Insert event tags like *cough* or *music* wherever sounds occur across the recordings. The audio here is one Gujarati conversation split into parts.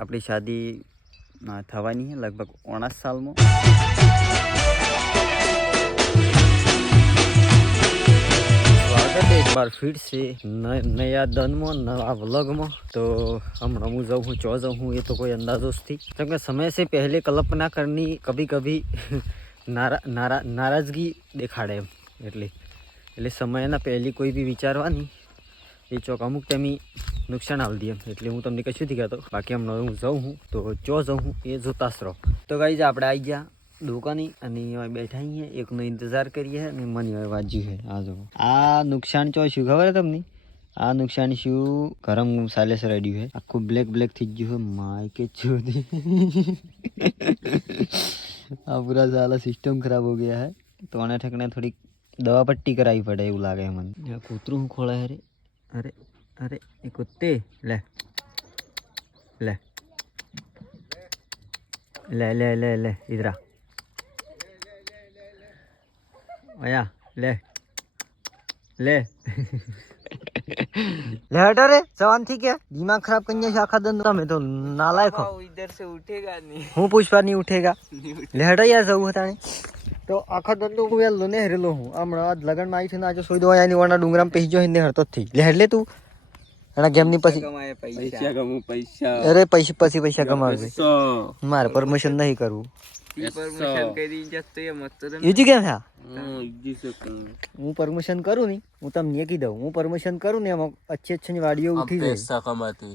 આપણી શાદી થવાની છે લગભગ ઓણસ સાલમાં. સ્વાગત એક બાર ફીટ છે નયા દનમાં નવા વ્લોગમાં. તો હમણાં હું જાઉં હું ચો જાઉં હું એ તો કોઈ અંદાજો જ નથી. કેમ કે સમય છે, પહેલે કલ્પના કરની કભી કભી નારા નારા, નારાજગી દેખાડે એમ. એટલે એટલે સમયના પહેલી કોઈ બી વિચારવાની એ ચોક અમુક ટાઈમે નુકસાન આવી દે એટલે હું તમને કશું નથી કહેતો, બાકી હમણાં હું જઉં હું, તો ચો જઉં હું, એ જોતા જ રહો તો ગાઈ આપણે આવી ગયા દુકાની અને એવા બેઠા છીએ એકનો ઇંતજાર કરીએ અને મને હવે વાંચ્યું છે. આ જો આ નુકસાન ચો શું, ખબર તમને? આ નુકસાન શું, ગરમ સાલેસ રેડ્યું છે. આખું બ્લેક બ્લેક થઈ ગયું છે. માય કે ચોધી આ પૂરા સાલા સિસ્ટમ ખરાબ હો ગયા હે તો આને ઠકને થોડીક દવા પટ્ટી કરાવી પડે એવું લાગે મને. કૂતરું ખોળે રે. అరే అరే ఈ కుత్తి లే. లే. లే లే లే లే ఇదిరా. అయ్యా లే. లే. લે હટો રે જવાન થી કે દિમાગ ખરાબ કરી છે આખા દંડ તમે તો નાલાયક હો इधर से उठेगा नहीं હું પુષ્પા નહીં ઉઠેગા લેહડા યાર જવું હતા ને તો આખા દંડો હું વેલો ને હેરેલો હું હમણાં આજ લગનમાં આવી છે ને આજે સોઈ દો આની વાના ડુંગરામાં પેહી જો હિંદે હરતો જ થઈ લેહડ લે તું અને ગેમની પછી પૈસા. કમાવું અરે પૈસા પછી પૈસા કમાવે. મારે પરમિશન નહીં કરવું. યુજી કેમ હું પરમિશન કરું ની તમને કહી દઉં. હું પરમિશન કરું ને એમાં અચ્છી અચ્છી વાડીઓ ઉઠી જાય. કમાતી.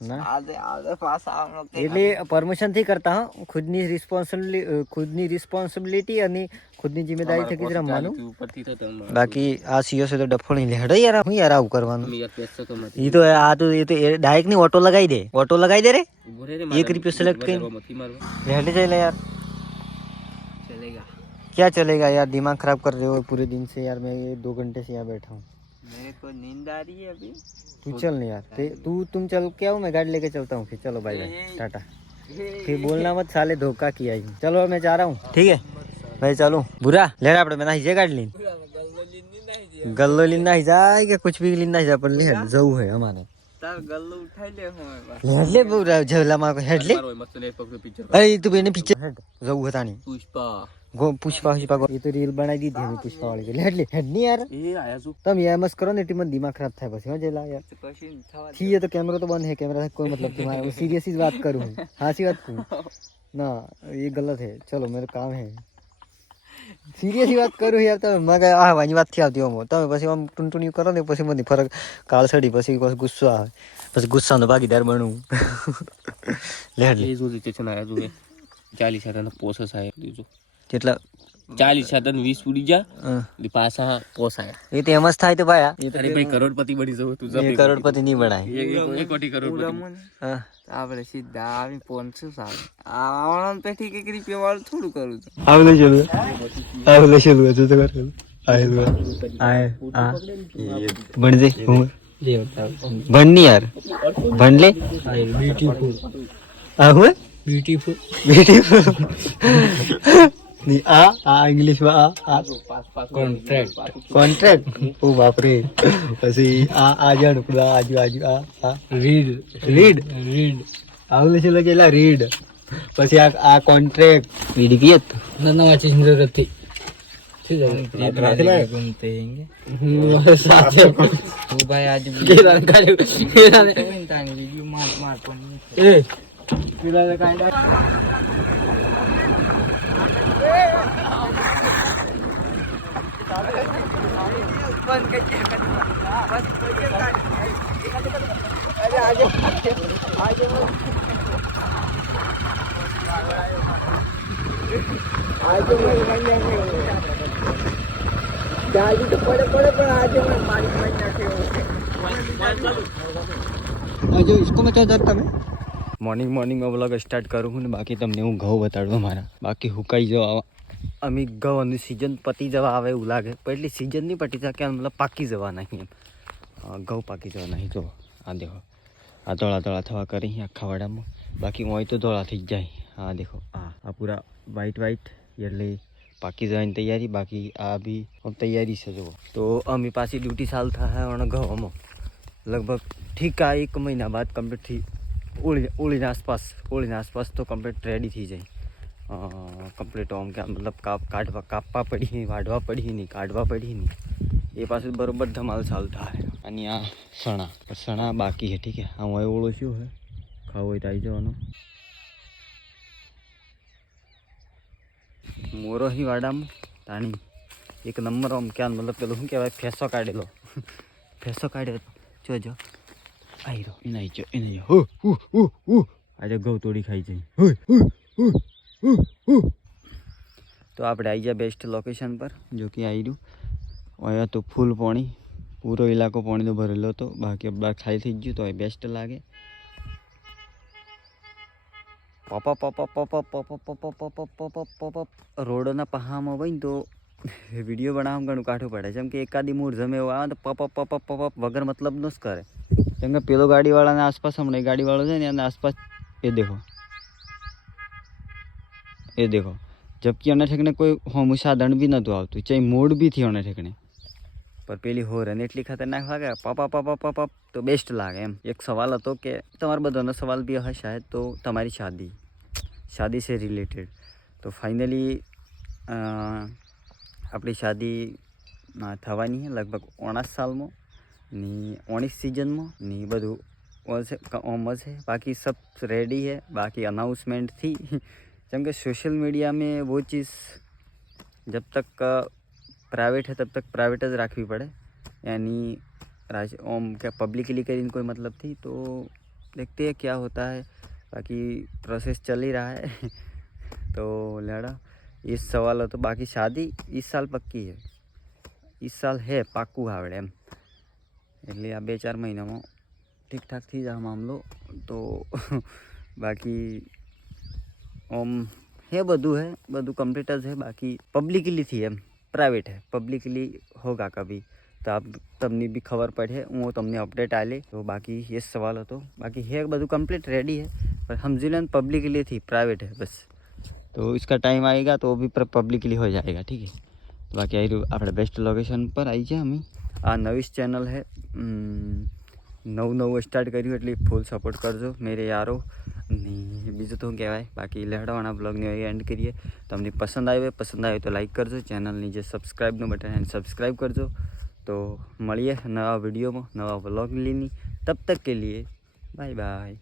ના આજે આજે પાછા આમનો એટલે પરમિશન થી કરતા હા ખુદની રિસ્પોન્સિબિલિટી ખુદની રિસ્પોન્સિબિલિટી અને ખુદની જિમ્મેદારી થકી જ રમવાનું ઉપરથી તો તમે બાકી આ સીઓ છે તો ડફો નહીં લેહડો યાર હું યાર આવું કરવાનું યાર પૈસા કમાતી એ તો આ તો એ તો ડાયરેક્ટ ની ઓટો લગાવી દે ઓટો લગાવી દે રે ઉભો રે એક રૂપિયો સિલેક્ટ કરી મથી મારવા लेहटे चले यार चलेगा क्या चलेगा यार दिमाग खराब कर रहे हो पूरे दिन से यार मैं ये दो घंटे से यहाँ बैठा हूँ मेरे को नींद आ रही है अभी। तू चल नहीं यार तू तुम चल के आओ मैं? गाड़ी लेके चलता हूँ फिर चलो भाई भाई टाटा। फिर बोलना मत साले धोखा किया ही। चलो मैं जा रहा हूँ। ठीक है? मैं चलूँ। बुरा? ले रहा मैं नहीं गाड़ी लीन गल्लो लिंदा ही जाएगा कुछ भी लिंदा ही जाए पर ले है हमारे। गल्लो उठा ले हमारे ले बुरा झवला मार को हेड ले। अरे तू बेने पीछे जाऊ हटानी पुष्पा। બેને પિક્ચર હેડ જવું હતા નહીં પુષ્પા ગો પુષ્પા પુષ્પા ગો- એ તો રીલ બનાવી દીધી હવે પુષ્પા વાળી કે હેડ લે હેડ નહીં યાર એ આયા છું તમે એમ જ કરો ને એટલે મને દિમાગ ખરાબ થાય પછી હો જેલા યાર કશી થવા થી તો કેમેરો તો બંધ है कैमरा से कोई मतलब तुम्हारा मैं सीरियस ही बात करूँ हासी बात करूँ ना ये गलत है चलो मेरे काम है સિરિયસ વાત કરું યાર તમે મગ આ વાની વાત થી આવતી હોમો તમે પછી આમ ટૂંટૂણી કરો ને પછી મને ફરક કાળ સડી પછી પછી ગુસ્સો આવે પછી ગુસ્સાનો ભાગીદાર બનવું લે લે એ જો રીતે છે ને આ જો ચાલીસ સાધન પોસસ આયા દીજો જેટલા ચાલીસ સાધન વીસ ઉડી જા હં. ને પાછા પોસાયા. એ તો એમ જ થાય તો ભાઈ એ તારી ભાઈ કરોડપતિ બની જવું તું જમી કરોડપતિ નહીં બનાય. એક એક કોટી કરોડપતિ. હા. આપણે સીધા આવી પહોંચશું સાહેબ આવણ પેઠી કે કરી વાળું થોડું કરું છું. આવલે ચલો. આવલે ચલો જો તો કર. આય આય આ દે હું બનની યાર. ભણ લે. બ્યુટીફુલ આ હું? Beautiful. Beautiful. Ni A, A English ba? A. Contract. Contract. Oh, bapak re. Pasti A, A aja nuk aju, aju, A. a Read. Read? Read. Aku lah cila cila read. Pasti A, A contract. Read kiat. Nana ngaji sendiri tadi. Tidak. Tidak lah. હું ભાઈ આજે केला काढ केला વિડીયો માર માર પણ ए केला काय જો इसको मैं क्या करता मैं મોર્નિંગ મોર્નિંગમાં બ્લોગ સ્ટાર્ટ કરું છું ને બાકી તમને હું ઘઉં બતાડું મારા બાકી હુકાઈ જવા અમે ગવાની સિઝન પતી જવા આવે એવું લાગે. પણ એટલી સિઝન નહીં પતી શકે મતલબ પાકી જવા નહીં એમ. ઘઉં પાકી જવા નહીં જો, આ દેખો. આ ધોળા ધોળા થવા કરી આખા વાડામાં. બાકી હોય તો ધોળા થઈ જાય. હા દેખો, આ આ પૂરા વ્હાઈટ વ્હાઈટ એટલે પાકી જવાની તૈયારી, બાકી આ બી તૈયારી છે, જુઓ. તો અમે પાછી ડ્યુટી સાલ થાય અને ઘઉંમાં લગભગ ઠીક આ એક મહિના બાદ કમ્પ્લીટ થઈ ઓળી, ઓળીના આસપાસ ઓળીના આસપાસ તો કમ્પ્લીટ રેડી થઈ જાય. કમ્પ્લીટ આમ કે મતલબ કાપ કાઢવા કાપવા પડી નહીં વાઢવા પડી નહીં કાઢવા પડી નહીં. એ પાસે બરોબર ધમાલ ચાલતા હે અને આ સણા સણા બાકી છે ઠીક છે આ હું ઓળો શું હે? ખાવો હોય તો આવી જવાનું. મોરો હી વાડામાં તાણી. એક નંબર આમ ક્યાં મતલબ પેલું શું કહેવાય? ફેસો કાઢેલો. ફેંસો કાઢ્યો. જોજો આઈ રહ્યો એને આવી જો. એને હો હુ હુ હુ. આજે ઘઉં તોડી ખાઈ હુ હુ હુ હુ હુ. તો આપણે આવી ગયા બેસ્ટ લોકેશન પર જો કે આવી રહ્યું અહીંયા તો ફૂલ પાણી પૂરો ઇલાકો પાણીનો ભરેલો હતો બાકી બાર ખાલી થઈ ગયું તો એ બેસ્ટ લાગે પપ પપ પપ પપ પપ પપ પપ રોડના પહામાં હોય ને તો વીડિયો બનાવવામાં ઘણું કાઠું પડે છે કે એકાદી મૂળ જમે એવો આવે તો પપ પપ પપ વગર મતલબનું જ કરે કેમ કે પેલો ગાડીવાળાના આસપાસ હમણાં એ ગાડીવાળો છે ને એના આસપાસ એ દેખો ये देखो जबकि अने ठेकने कोई होमु साधन भी नतु आत मूड भी थी अने ठेकने पर पेली हो रन एटली खतरनाक लगे पापा पापा पापा तो बेस्ट लगे एम एक सवाल तो कि तर बदा सवाल भी हा शायद तो तारी शादी शादी से रिलेटेड तो फाइनली अपनी शादी थवानी है लगभग ओणस साल में नी ओणीस सीज़न में बधु ओम से बाकी सब रेडी है बाकी अनाउंसमेंट थी જેમ કે सोशल मीडिया में वो चीज़ जब तक प्राइवेट है तब तक प्राइवेट જ રાખવી પડે यानी राज ओम क्या पब्लिकली કરીને कोई मतलब थी तो देखते हैं क्या होता है बाकी प्रोसेस चल ही रहा है *laughs* तो लड़ा इस सवाल हो तो बाकी शादी इस साल पक्की है इस साल है પાક્કું આવડે એમ એટલે આ બે ચાર મહિનામાં ઠીકઠાક થઈ જાય મામલો તો *laughs* બાકી ओम। है बधु है? बधु कंप्यूटर्स है, बाकी पब्लिकली थी एम। प्राइवेट है। पब्लिकली होगा कभी। तो आप, तमने भी खबर पड़े वो तमने अपडेट आ ले तो बाकी ये सवाल हो तो बाकी है बधु कंप्लीट रेडी है, पर हम ज़िले पब्लिकली थी प्राइवेट है, बस। तो इसका टाइम आएगा तो वो भी पब्लिकली हो जाएगा, ठीक है? तो बाकी आई आप बेस्ट लोकेशन पर आई जाए हमें। आ नवीस चैनल है। नव नव स्टार्ट करूँ एट फुल सपोर्ट कर करजो मेरे यारों। नहीं। બીજું તો શું કહેવાય, બાકી લહેડાવાના બ્લોગને એન્ડ કરીએ. તમને પસંદ આવે પસંદ આવે તો લાઈક કરજો ચેનલની જે સબસ્ક્રાઈબનું બટન એને સબસ્ક્રાઈબ કરજો. તો મળીએ નવા વિડીયોમાં, નવા બ્લોગ લીની તબ તક કે લીએ બાય બાય